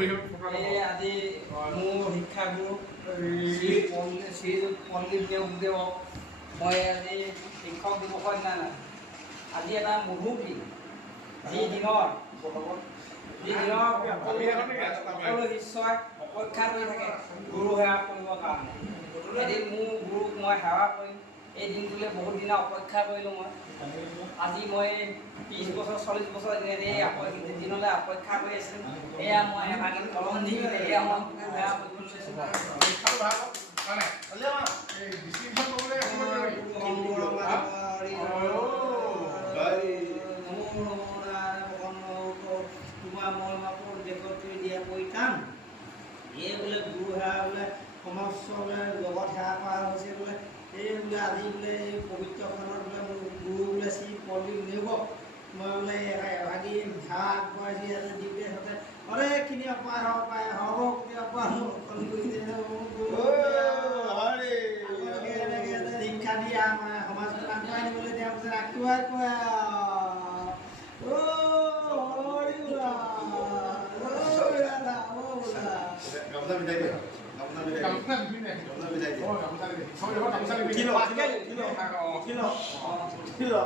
আজি মোৰ শিক্ষাগুৰু শ্ৰী পণ্ডিত নেওগদেৱক মই আজি শিক্ষক দিৱসৰ দিনা আজি এটা মধুৰ দিন যি দিনৰ সকলো শিষ্যই অপেক্ষা কৰি থাকে গুৰু সেৱা কৰিবৰ কাৰণে এদিন মোৰ গুৰুক মই সেৱা কৰিম এই দিনটোলৈ বহুত দিনা অপেক্ষা কৰিলোঁ মই আজি মই 30 বছৰ 40 বছৰ দিনলৈ অপেক্ষা কৰি আছিলোঁ এয়া মই এভাগি কলম দি এয়া মই সেৱা কৰিবলৈ তোমাৰ মই মাপৰ দেশত দিয়া পৰিত্ৰাণ এই বোলে গুৰু সেৱা বোলে সমস্ত বোলে জগত সেৱা কৰা হৈছে বোলে এই বোলে আজি বোলে এই পবিত্ৰ স্থানত বোলে মোৰ গুৰু বোলে শ্ৰী পণ্ডিত নেওগক মই বোলে এভাগি সেৱা আগবঢ়াইছোঁ ইয়াতে দিওঁতে সিহঁতে অনেকখিনি অপায় হওক শিক্ষা দি আমাৰ সমাজখন আগুৱাই নিবলৈ দিয়া পিছত আগুৱাই কয় Kilo.